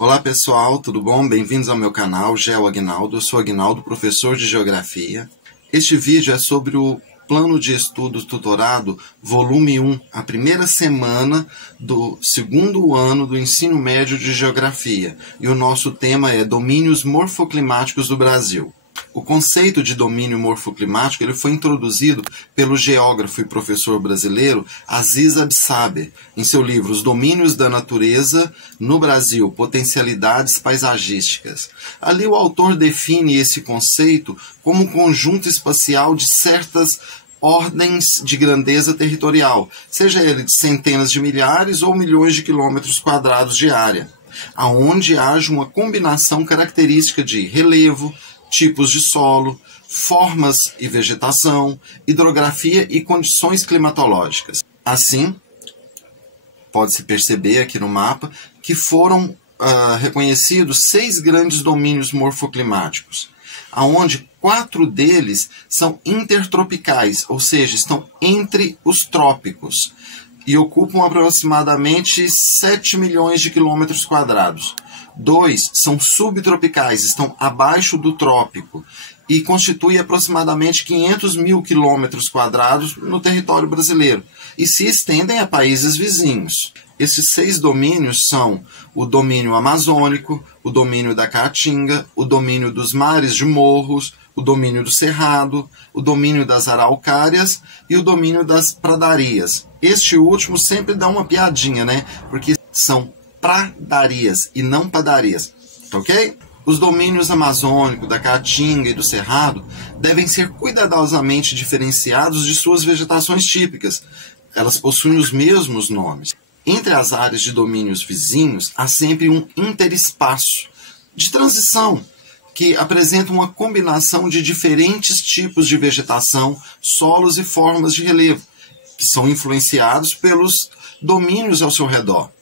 Olá pessoal, tudo bom? Bem-vindos ao meu canal Geo Aguinaldo. Eu sou Aguinaldo, professor de Geografia. Este vídeo é sobre o Plano de Estudos Tutorado, volume 1, a primeira semana do segundo ano do ensino médio de Geografia. E o nosso tema é Domínios Morfoclimáticos do Brasil. O conceito de domínio morfoclimático ele foi introduzido pelo geógrafo e professor brasileiro Aziz Absaber em seu livro Os Domínios da Natureza no Brasil, Potencialidades Paisagísticas. Ali o autor define esse conceito como um conjunto espacial de certas ordens de grandeza territorial, seja ele de centenas de milhares ou milhões de quilômetros quadrados de área, aonde haja uma combinação característica de relevo, tipos de solo, formas e vegetação, hidrografia e condições climatológicas. Assim, pode-se perceber aqui no mapa que foram reconhecidos 6 grandes domínios morfoclimáticos, onde 4 deles são intertropicais, ou seja, estão entre os trópicos, e ocupam aproximadamente 7 milhões de quilômetros quadrados. 2 são subtropicais, estão abaixo do trópico e constituem aproximadamente 500 mil quilômetros quadrados no território brasileiro e se estendem a países vizinhos. Esses 6 domínios são o domínio amazônico, o domínio da Caatinga, o domínio dos mares de morros, o domínio do cerrado, o domínio das araucárias e o domínio das pradarias. Este último sempre dá uma piadinha, né? Porque são pradarias e não padarias, ok? Os domínios amazônico, da Caatinga e do cerrado devem ser cuidadosamente diferenciados de suas vegetações típicas. Elas possuem os mesmos nomes. Entre as áreas de domínios vizinhos, há sempre um interespaço de transição, que apresenta uma combinação de diferentes tipos de vegetação, solos e formas de relevo, que são influenciados pelos domínios ao seu redor.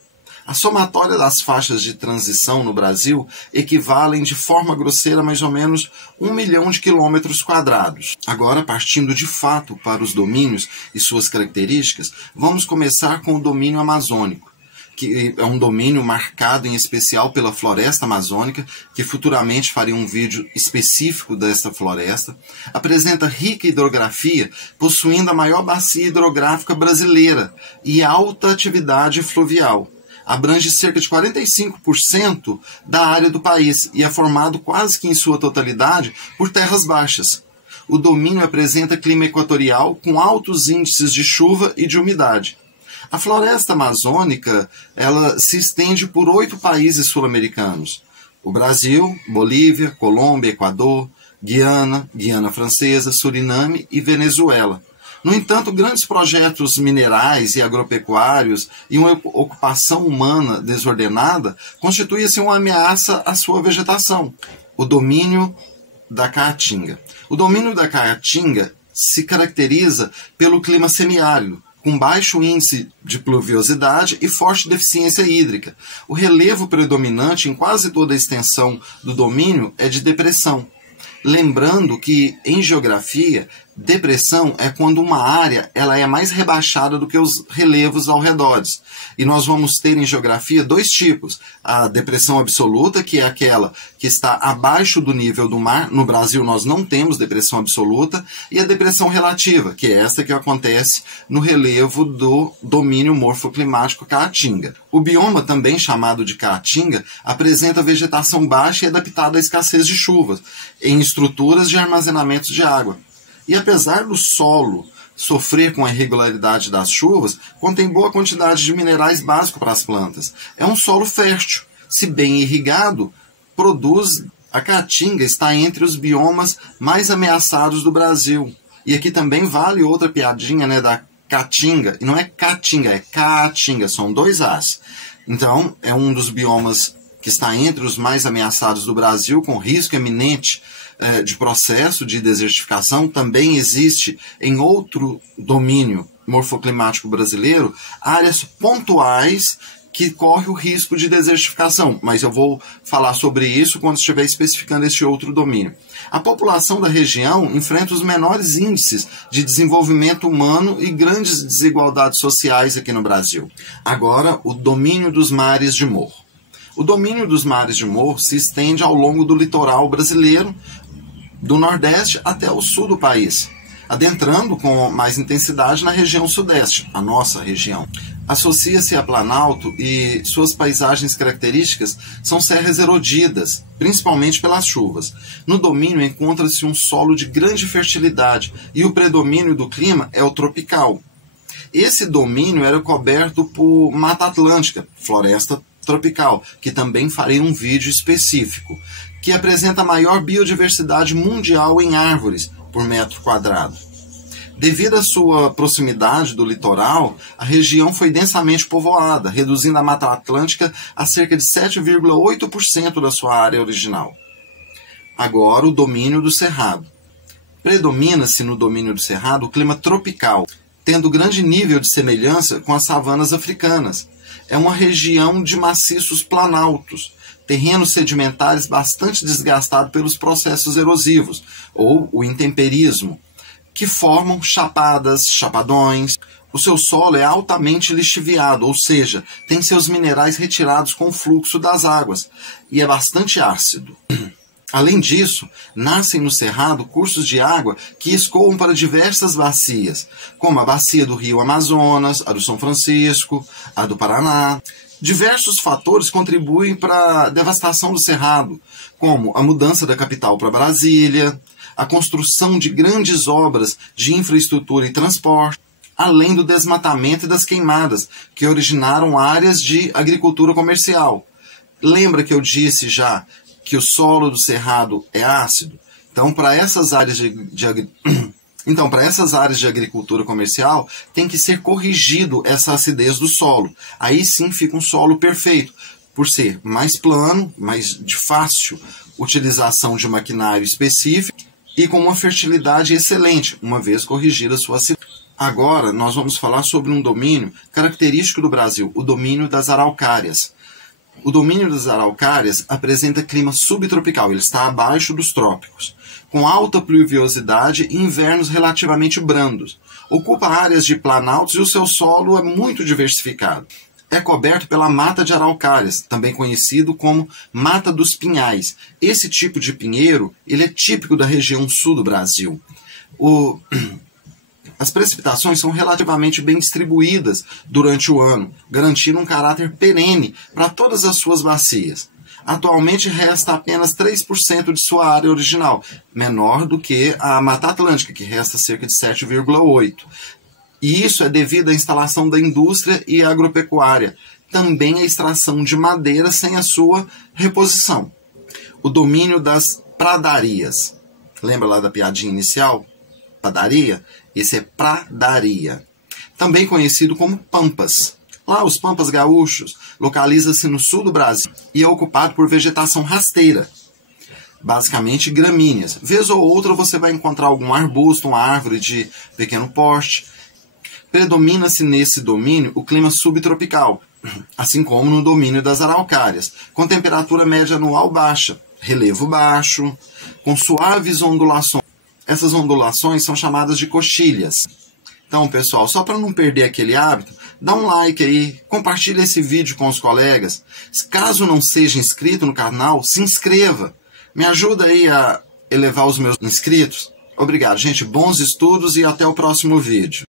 A somatória das faixas de transição no Brasil equivalem de forma grosseira a mais ou menos 1 milhão de quilômetros quadrados. Agora, partindo de fato para os domínios e suas características, vamos começar com o domínio amazônico, que é um domínio marcado em especial pela floresta amazônica, que futuramente farei um vídeo específico desta floresta. Apresenta rica hidrografia, possuindo a maior bacia hidrográfica brasileira e alta atividade fluvial. Abrange cerca de 45% da área do país e é formado quase que em sua totalidade por terras baixas. O domínio apresenta clima equatorial com altos índices de chuva e de umidade. A floresta amazônica ela se estende por 8 países sul-americanos: o Brasil, Bolívia, Colômbia, Equador, Guiana, Guiana Francesa, Suriname e Venezuela. No entanto, grandes projetos minerais e agropecuários e uma ocupação humana desordenada constituem-se uma ameaça à sua vegetação. O domínio da Caatinga. O domínio da Caatinga se caracteriza pelo clima semiárido, com baixo índice de pluviosidade e forte deficiência hídrica. O relevo predominante em quase toda a extensão do domínio é de depressão. Lembrando que, em geografia, depressão é quando uma área ela é mais rebaixada do que os relevos ao redor. E nós vamos ter em geografia 2 tipos. A depressão absoluta, que é aquela que está abaixo do nível do mar. No Brasil nós não temos depressão absoluta. E a depressão relativa, que é essa que acontece no relevo do domínio morfoclimático Caatinga. O bioma, também chamado de Caatinga, apresenta vegetação baixa e adaptada à escassez de chuvas, em estruturas de armazenamento de água. E apesar do solo sofrer com a irregularidade das chuvas, contém boa quantidade de minerais básicos para as plantas. É um solo fértil. Se bem irrigado, produz. A Caatinga está entre os biomas mais ameaçados do Brasil. E aqui também vale outra piadinha, né, da Caatinga. E não é Caatinga, é Caatinga, são 2 As. Então, é um dos biomas que está entre os mais ameaçados do Brasil, com risco eminente de processo de desertificação. Também existe em outro domínio morfoclimático brasileiro áreas pontuais que correm o risco de desertificação, mas eu vou falar sobre isso quando estiver especificando este outro domínio. A população da região enfrenta os menores índices de desenvolvimento humano e grandes desigualdades sociais aqui no Brasil. Agora, o domínio dos mares de morro. O domínio dos mares de morro se estende ao longo do litoral brasileiro, do Nordeste até o sul do país, adentrando com mais intensidade na região Sudeste, a nossa região. Associa-se a Planalto e suas paisagens características são serras erodidas, principalmente pelas chuvas. No domínio encontra-se um solo de grande fertilidade e o predomínio do clima é o tropical. Esse domínio era coberto por Mata Atlântica, floresta tropical, que também farei um vídeo específico, que apresenta a maior biodiversidade mundial em árvores por metro quadrado. Devido à sua proximidade do litoral, a região foi densamente povoada, reduzindo a Mata Atlântica a cerca de 7,8% da sua área original. Agora, o domínio do Cerrado. Predomina-se no domínio do Cerrado o clima tropical, tendo grande nível de semelhança com as savanas africanas. É uma região de maciços planaltos, terrenos sedimentares bastante desgastados pelos processos erosivos, ou o intemperismo, que formam chapadas, chapadões. O seu solo é altamente lixiviado, ou seja, tem seus minerais retirados com o fluxo das águas, e é bastante ácido. Além disso, nascem no Cerrado cursos de água que escoam para diversas bacias, como a bacia do Rio Amazonas, a do São Francisco, a do Paraná. Diversos fatores contribuem para a devastação do Cerrado, como a mudança da capital para Brasília, a construção de grandes obras de infraestrutura e transporte, além do desmatamento e das queimadas, que originaram áreas de agricultura comercial. Lembra que eu disse já que o solo do Cerrado é ácido? Então, para essas áreas de agricultura comercial, tem que ser corrigido essa acidez do solo. Aí sim fica um solo perfeito, por ser mais plano, mais de fácil utilização de maquinário específico, e com uma fertilidade excelente, uma vez corrigida a sua acidez. Agora, nós vamos falar sobre um domínio característico do Brasil, o domínio das araucárias. O domínio das araucárias apresenta clima subtropical, ele está abaixo dos trópicos, com alta pluviosidade e invernos relativamente brandos. Ocupa áreas de planaltos e o seu solo é muito diversificado. É coberto pela mata de araucárias, também conhecido como mata dos pinhais. Esse tipo de pinheiro ele é típico da região sul do Brasil. As precipitações são relativamente bem distribuídas durante o ano, garantindo um caráter perene para todas as suas bacias. Atualmente resta apenas 3% de sua área original, menor do que a Mata Atlântica, que resta cerca de 7,8%. E isso é devido à instalação da indústria e agropecuária, também a extração de madeira sem a sua reposição. O domínio das pradarias. Lembra lá da piadinha inicial? Padaria? Esse é pradaria. Também conhecido como pampas. Lá, os pampas gaúchos, localiza-se no sul do Brasil e é ocupado por vegetação rasteira, basicamente gramíneas. Vez ou outra você vai encontrar algum arbusto, uma árvore de pequeno porte. Predomina-se nesse domínio o clima subtropical, assim como no domínio das araucárias, com temperatura média anual baixa, relevo baixo, com suaves ondulações. Essas ondulações são chamadas de coxilhas. Então, pessoal, só para não perder aquele hábito, dá um like aí, compartilha esse vídeo com os colegas. Caso não seja inscrito no canal, se inscreva. Me ajuda aí a elevar os meus inscritos. Obrigado, gente. Bons estudos e até o próximo vídeo.